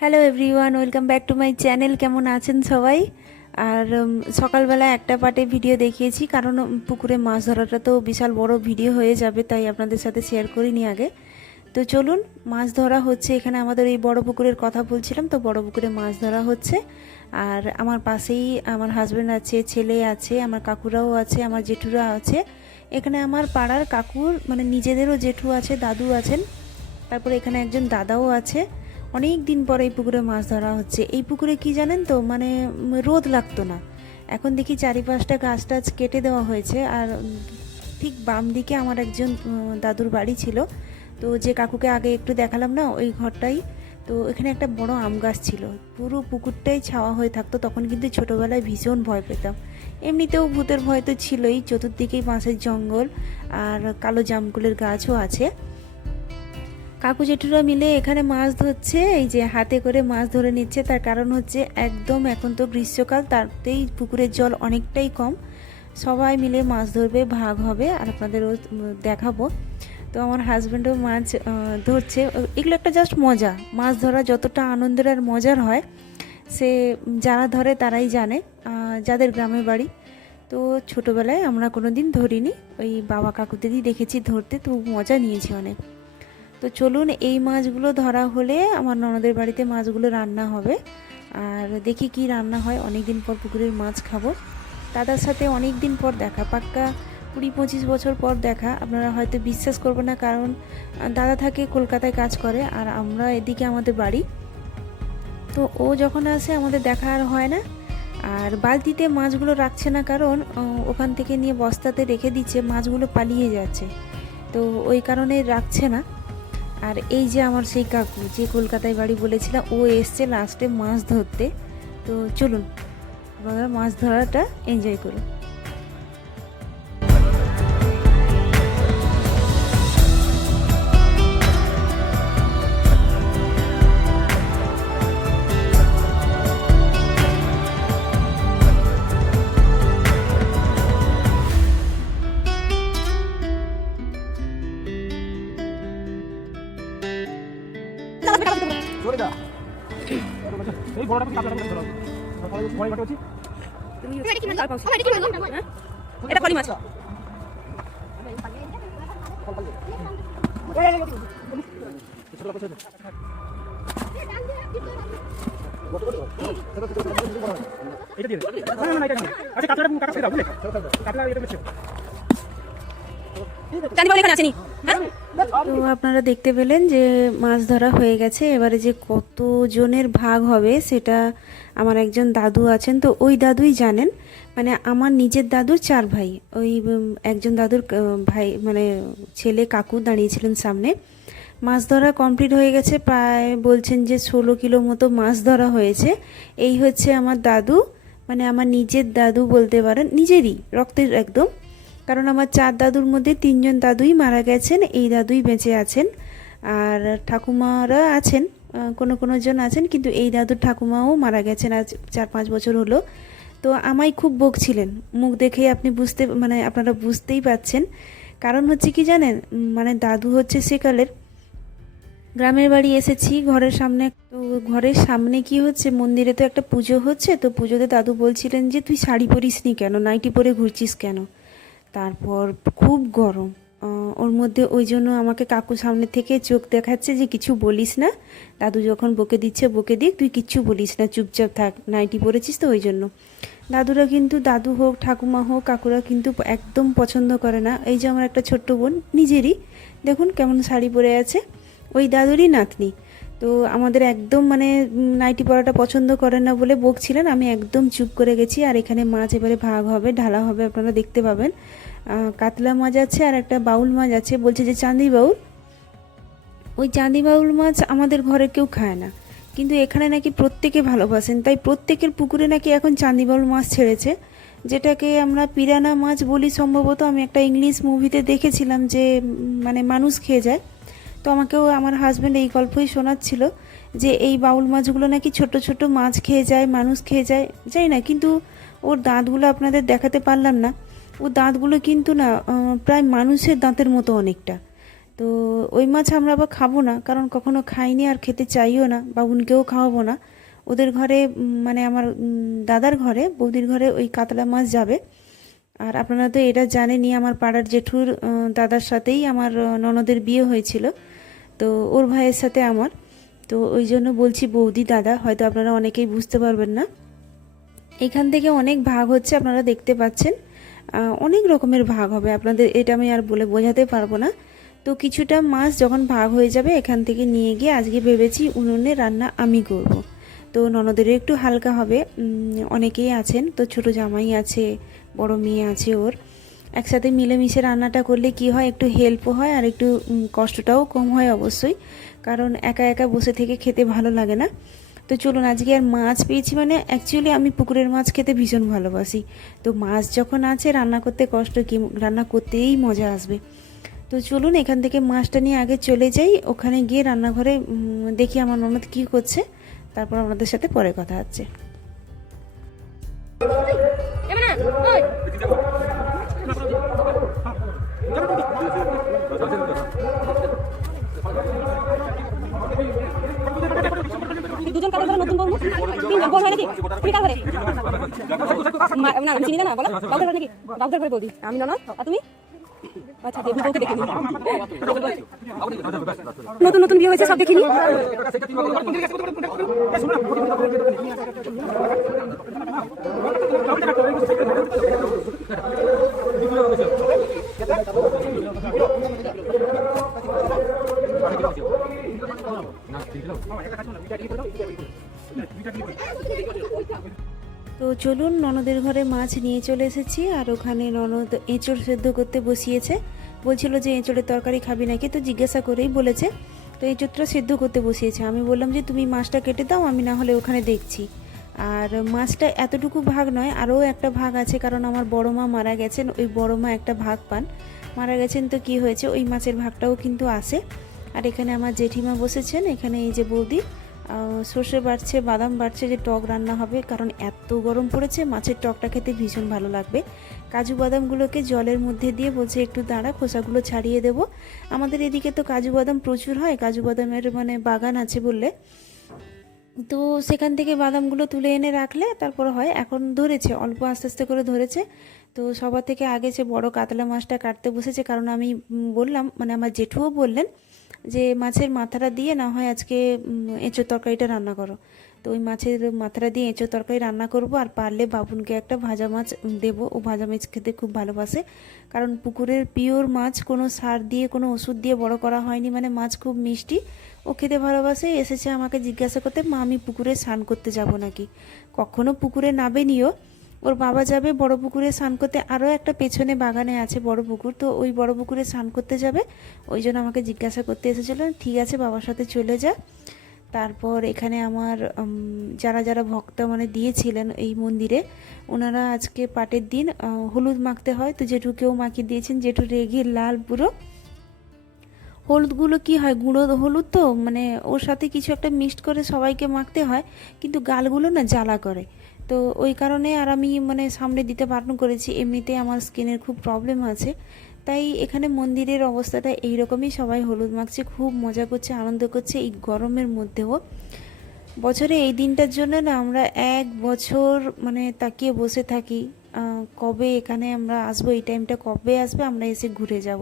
Hello everyone, welcome back to my channel. কেমন আছেন সবাই? আর সকালবেলা একটা পার্টে ভিডিও দেখিয়েছি, কারণ পুকুরে মাছ ধরাটা তো বিশাল বড় ভিডিও হয়ে যাবে, তাই আপনাদের সাথে শেয়ার করিনি আগে। তো চলুন, মাছ ধরা হচ্ছে এখানে। আমাদের এই বড় পুকুরের কথা বলছিলাম, তো বড় পুকুরে মাছ ধরা হচ্ছে। আর আমার পাশেই আমার হাজব্যান্ড আছে, ছেলে আছে, আমার কাকুরাও আছে, আমার জেঠুরা আছে। এখানে আমার পাড়ার কাকুর মানে নিজেদেরও জেঠু আছে, দাদু আছেন, তারপরে এখানে একজন দাদাও আছে। অনেক দিন পর এই পুকুরে মাছ ধরা হচ্ছে। এই পুকুরে কি জানেন তো, মানে রোদ লাগতো না। এখন দেখি চারিপাশটা গাছ টাছ কেটে দেওয়া হয়েছে। আর ঠিক বাম দিকে আমার একজন দাদুর বাড়ি ছিল। তো যে কাকুকে আগে একটু দেখালাম না, ওই ঘরটাই। তো এখানে একটা বড় আম গাছ ছিল, পুরো পুকুরটাই ছাওয়া হয়ে থাকতো। তখন কিন্তু ছোটোবেলায় ভীষণ ভয় পেতাম। এমনিতেও ভূতের ভয় তো ছিলই, চতুর্দিকেই বাঁশের জঙ্গল আর কালো জামকুলের গাছও আছে। কাকু জেঠুরা মিলে এখানে মাছ ধরছে, এই যে হাতে করে মাছ ধরে নিচ্ছে। তার কারণ হচ্ছে একদম এখন তো গ্রীষ্মকাল, তাতেই পুকুরের জল অনেকটাই কম। সবাই মিলে মাছ ধরবে, ভাগ হবে, আর আপনাদেরও দেখাবো। তো আমার হাজব্যান্ডও মাছ ধরছে। এগুলো একটা জাস্ট মজা। মাছ ধরা যতটা আনন্দের আর মজার হয়, সে যারা ধরে তারাই জানে, যাদের গ্রামে বাড়ি। তো ছোটোবেলায় আমরা কোনো দিন ধরিনি, ওই বাবা কাকুদেরই দেখেছি ধরতে, তো মজা নিয়েছি অনেক। তো চলুন, এই মাছগুলো ধরা হলে আমার ননদের বাড়িতে মাছগুলো রান্না হবে। আর দেখি কি রান্না হয়। অনেক দিন পর পুকুরের মাছ খাবো। দাদার সাথে অনেক দিন পর দেখা, পাক্কা 20-25 বছর পর দেখা। আপনারা হয়তো বিশ্বাস করবেন না, কারণ দাদা থাকে কলকাতায়, কাজ করে, আর আমরা এদিকে আমাদের বাড়ি। তো ও যখন আসে আমাদের দেখা আর হয় না। আর বালতিতে মাছগুলো রাখছে না, কারণ ওখান থেকে নিয়ে বস্তাতে রেখে দিচ্ছে, মাছগুলো পালিয়ে যাচ্ছে। তো ওই কারণে রাখছে না। আর এই যে আমার সেই কাকু, যে কলকাতায় বাড়ি বলেছিলাম, ও এসছে লাস্টে মাছ ধরতে। তো চলুন, আমরা মাছ ধরাটা এনজয় করি। এই বড়টা কি আপনারা ধরো বড় বাটি আছে তুমি এটা কি মাছ পাও? এটা কি মাছ? হ্যাঁ, এটা পলি মাছ। এটা দিয়ে না না এটা না। আচ্ছা কাটলাটা কাটা ছেড়ে দাও, বুঝলে? কাটলা এটা মেছে। জানি বলে এখানে আসেনি। তো আপনারা দেখতে পেলেন যে মাছ ধরা হয়ে গেছে। এবারে যে কতজনের ভাগ হবে সেটা আমার একজন দাদু আছেন, তো ওই দাদুই জানেন। মানে আমার নিজের দাদুর 4 ভাই। ওই একজন দাদুর ভাই মানে ছেলে কাকু দাঁড়িয়েছিলেন সামনে। মাছ ধরা কমপ্লিট হয়ে গেছে, প্রায় বলছেন যে 16 কিলো মতো মাছ ধরা হয়েছে। এই হচ্ছে আমার দাদু, মানে আমার নিজের দাদু বলতে পারেন, নিজেরই রক্তের একদম। কারণ আমার 4 দাদুর মধ্যে 3জন দাদুই মারা গেছেন, এই দাদুই বেঁচে আছেন। আর ঠাকুমারা আছেন, কোনো কোনো জন আছেন, কিন্তু এই দাদুর ঠাকুমাও মারা গেছেন আজ 4-5 বছর হলো। তো আমায় খুব বকছিলেন, মুখ দেখেই আপনি মানে আপনারা বুঝতেই পাচ্ছেন। কারণ হচ্ছে কি জানেন, মানে দাদু হচ্ছে সেকালের। গ্রামের বাড়ি এসেছি, ঘরের সামনে, তো ঘরের সামনে কি হচ্ছে, মন্দিরে তো একটা পুজো হচ্ছে। তো পুজোতে দাদু বলছিলেন যে তুই শাড়ি পরিস নি কেন, নাইটি পরে ঘুরছিস কেন। তারপর খুব গরম, ওর মধ্যে ওই জন্য আমাকে কাকু সামনে থেকে চোখ দেখাচ্ছে যে কিছু বলিস না। দাদু যখন বকে দিচ্ছে বকে দিক, তুই কিচ্ছু বলিস না, চুপচাপ থাক, নাইটি পরেছিস তো ওই জন্য। দাদুরা কিন্তু, দাদু হোক ঠাকুমা হোক কাকুরা কিন্তু একদম পছন্দ করে না। এই যে আমার একটা ছোট্ট বোন নিজেরই, দেখুন কেমন শাড়ি পরে আছে, ওই দাদুরই নাতনি। তো আমাদের একদম মানে নাইটি পরাটা পছন্দ করে না বলে বকছিলেন, আমি একদম চুপ করে গেছি। আর এখানে মাছ এবারে ভাগ হবে, ঢালা হবে, আপনারা দেখতে পাবেন। কাতলা মাছ আছে আর একটা বাউল মাছ আছে, বলছে যে চাঁদি বাউল। ওই চাঁদি বাউল মাছ আমাদের ঘরে কেউ খায় না, কিন্তু এখানে নাকি প্রত্যেকে ভালোবাসেন, তাই প্রত্যেকের পুকুরে নাকি এখন চাঁদি বাউল মাছ ছেড়েছে, যেটাকে আমরা পিরানা মাছ বলি সম্ভবত। আমি একটা ইংলিশ মুভিতে দেখেছিলাম যে মানে মানুষ খেয়ে যায়। তো আমাকেও আমার হাজব্যান্ড এই গল্পই শোনাচ্ছিল যে এই বাউল মাছগুলো নাকি ছোট ছোট মাছ খেয়ে যায়, মানুষ খেয়ে যায়, যাই না। কিন্তু ওর দাঁতগুলো আপনাদের দেখাতে পারলাম না। ও দাঁতগুলো কিন্তু না প্রায় মানুষের দাঁতের মতো অনেকটা। তো ওই মাছ আমরা আবার খাবো না, কারণ কখনো খাইনি আর খেতে চাইও না, বাবুনকেও খাওয়াবো না। ওদের ঘরে মানে আমার দাদার ঘরে, বৌদির ঘরে ওই কাতলা মাছ যাবে। আর আপনারা তো এটা জানেনই, আমার পাড়ার জেঠুর দাদার সাথেই আমার ননদের বিয়ে হয়েছিল, তো ওর ভাইয়ের সাথে আমার। তো ওই জন্য বলছি বৌদি দাদা, হয়তো আপনারা অনেকেই বুঝতে পারবেন না। এখান থেকে অনেক ভাগ হচ্ছে, আপনারা দেখতে পাচ্ছেন অনেক রকমের ভাগ হবে, আপনাদের এটা আমি আর বলে বোঝাতে পারবো না। তো কিছুটা মাছ যখন ভাগ হয়ে যাবে এখান থেকে নিয়ে গিয়ে আজকে ভেবেছি উনুনে রান্না আমি করব। তো ননদেরও একটু হালকা হবে, অনেকেই আছেন, তো ছোট জামাই আছে, বড় মেয়ে আছে ওর, একসাথে মিলেমিশে রান্নাটা করলে কি হয়, একটু হেল্পও হয় আর একটু কষ্টটাও কম হয় অবশ্যই, কারণ একা একা বসে থেকে খেতে ভালো লাগে না। তো চলুন, আজকে আর মাছ পেয়েছি, মানে অ্যাকচুয়ালি আমি পুকুরের মাছ খেতে ভীষণ ভালোবাসি। তো মাছ যখন আছে রান্না করতে কষ্ট কি, রান্না করতেই মজা আসবে। তো চলুন এখান থেকে মাছটা নিয়ে আগে চলে যাই, ওখানে গিয়ে রান্নাঘরে দেখি আমার ননদ কী করছে, তারপর আপনাদের সাথে পরে কথা হচ্ছে। দুজন কাদের ঘরে নতুন বউ, তিনজন বউ হয় নাকি? তুমি কার ঘরে? না চিনি না, বলো বাবুদের ঘরে নাকি? বাবুদের ঘরে বৌদি, আমি ননদ, আর তুমি? আচ্ছা দেবী বউকে দেখে নিই। নতুন নতুন বিয়ে হয়েছে, সব দেখিনি। তো চলুন, ননদের ঘরে মাছ নিয়ে চলে এসেছি, আর ওখানে ননদ এঁচড় সেদ্ধ করতে বসিয়েছে। বলছিল যে এঁচড়ের তরকারি খাবি নাকি, তো জিজ্ঞাসা করেই বলেছে। তো এঁচড়টা সেদ্ধ করতে বসিয়েছে, আমি বললাম যে তুমি মাছটা কেটে দাও, আমি না হলে ওখানে দেখছি। আর মাছটা এতটুকু ভাগ নয়, আরও একটা ভাগ আছে, কারণ আমার বড় মা মারা গেছেন, ওই বড় মা একটা ভাগ পান, মারা গেছেন। তো কি হয়েছে, ওই মাছের ভাগটাও কিন্তু আসে। আর এখানে আমার জেঠিমা বসেছেন, এখানে এই যে বৌদি সর্ষে বাটছে, বাদাম বাটছে, যে টক রান্না হবে, কারণ এত গরম পড়েছে, মাছের টকটা খেতে ভীষণ ভালো লাগবে। কাজু বাদামগুলোকে জলের মধ্যে দিয়ে বলছে একটু দাঁড়া, খোসাগুলো ছাড়িয়ে দেবো। আমাদের এদিকে তো কাজু বাদাম প্রচুর হয়, কাজু বাদামের মানে বাগান আছে বললে, তো সেখান থেকে বাদামগুলো তুলে এনে রাখলে তারপর হয়। এখন ধরেছে অল্প, আস্তে আস্তে করে ধরেছে। তো সবার থেকে আগে যে বড় কাতলা মাছটা কাটতে বসেছে, কারণ আমি বললাম, মানে আমার জেঠুও বললেন যে মাছের মাথাটা দিয়ে না হয় আজকে এঁচোড় তরকারিটা রান্না করো। তো ওই মাছের মাথাটা দিয়ে এঁচোড় তরকারি রান্না করব, আর পারলে বাবুনকে একটা ভাজা মাছ দেবো, ও ভাজা মাছ খেতে খুব ভালোবাসে। কারণ পুকুরের পিওর মাছ, কোনো সার দিয়ে কোনো ওষুধ দিয়ে বড় করা হয়নি, মানে মাছ খুব মিষ্টি, ও খেতে ভালোবাসে। এসেছে আমাকে জিজ্ঞাসা করতে, মা আমি পুকুরে স্নান করতে যাব নাকি। কখনো পুকুরে নাবেনিও, ওর বাবা যাবে বড় পুকুরে স্নান করতে, আরও একটা পেছনে বাগানে আছে বড় পুকুর, তো ওই বড় পুকুরে স্নান করতে যাবে, ওই জন্য আমাকে জিজ্ঞাসা করতে এসেছিলো। ঠিক আছে বাবার সাথে চলে যা। তারপর এখানে আমার যারা যারা ভক্ত মানে দিয়েছিলেন এই মন্দিরে, ওনারা আজকে পাটের দিন হলুদ মাখতে হয়, তো জেঠুকেও মাখিয়ে দিয়েছেন, জেঠু রেগে লাল পুরো। হলুদগুলো কি হয়, গুঁড়ো হলুদ, তো মানে ওর সাথে কিছু একটা মিক্সড করে সবাইকে মাখতে হয়, কিন্তু গালগুলো না জ্বালা করে, তো ওই কারণে আর আমি মানে সামনে দিতে বারণ করেছি। এমনিতে আমার স্কিনের খুব প্রবলেম আছে, তাই এখানে মন্দিরের অবস্থাটা এইরকমই, সবাই হলুদ মাখছে, খুব মজা করছে, আনন্দ করছে এই গরমের মধ্যেও। বছরে এই দিনটার জন্য না আমরা এক বছর মানে তাকিয়ে বসে থাকি, কবে এখানে আমরা আসবো, এই টাইমটা কবে আসবে, আমরা এসে ঘুরে যাব।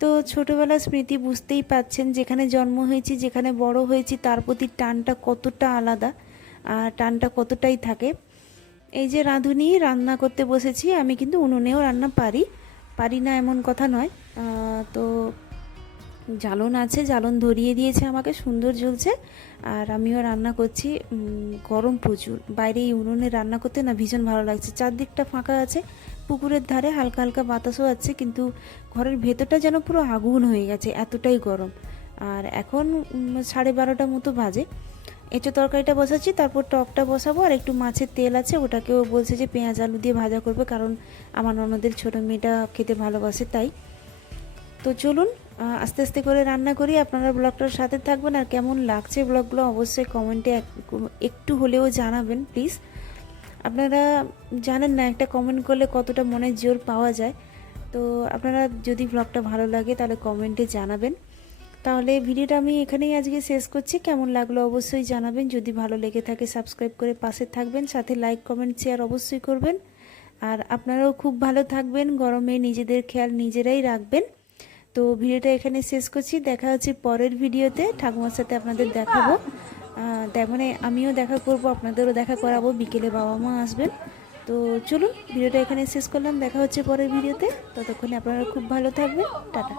তো ছোটোবেলার স্মৃতি বুঝতেই পাচ্ছেন, যেখানে জন্ম হয়েছি, যেখানে বড় হয়েছি, তার প্রতি টানটা কতটা আলাদা, আর টানটা কতটাই থাকে। এই যে রাঁধুনি রান্না করতে বসেছি, আমি কিন্তু উনুনেও রান্না পারি না এমন কথা নয়। তো জ্বালন আছে, জ্বালন ধরিয়ে দিয়েছে আমাকে, সুন্দর জ্বলছে, আর আমিও রান্না করছি। গরম প্রচুর, বাইরে এই উনুনে রান্না করতে না ভীষণ ভালো লাগছে, চারদিকটা ফাঁকা আছে, পুকুরের ধারে হালকা হালকা বাতাসও আছে, কিন্তু ঘরের ভেতরটা যেন পুরো আগুন হয়ে গেছে, এতটাই গরম। আর এখন 12:30 মতো বাজে। এঁচো তরকারিটা বসাচ্ছি, তারপর টকটা বসাবো, আর একটু মাছের তেল আছে, ওটাকেও বলছে যে পেঁয়াজ আলু দিয়ে ভাজা করবে, কারণ আমার ননদের ছোটো মেয়েটা খেতে ভালোবাসে তাই। তো চলুন আস্তে আস্তে করে রান্না করি, আপনারা ব্লগটার সাথে থাকবেন, আর কেমন লাগছে ব্লগগুলো অবশ্যই কমেন্টে একটু হলেও জানাবেন প্লিজ। আপনারা জানেন না, একটা কমেন্ট করলে কতটা মনে জোর পাওয়া যায়। তো আপনারা যদি ব্লগটা ভালো লাগে তাহলে কমেন্টে জানাবেন। তাহলে ভিডিওটা আমি এখানেই আজকে শেষ করছি। কেমন লাগলো অবশ্যই জানাবেন। যদি ভালো লেগে থাকে সাবস্ক্রাইব করে পাশে থাকবেন, সাথে লাইক কমেন্ট শেয়ার অবশ্যই করবেন। আর আপনারাও খুব ভালো থাকবেন, গরমে নিজেদের খেয়াল নিজেরাই রাখবেন। তো ভিডিওটা এখানে শেষ করছি। দেখা হচ্ছে পরের ভিডিওতে, ঠাকুমার সাথে আপনাদের দেখাবো, মানে আমিও দেখা করব, আপনাদেরও দেখা করাবো। বিকেলে বাবা মা আসবেন। তো চলুন ভিডিওটা এখানে শেষ করলাম, দেখা হচ্ছে পরের ভিডিওতে। ততক্ষণে আপনারা খুব ভালো থাকবেন, টাটা।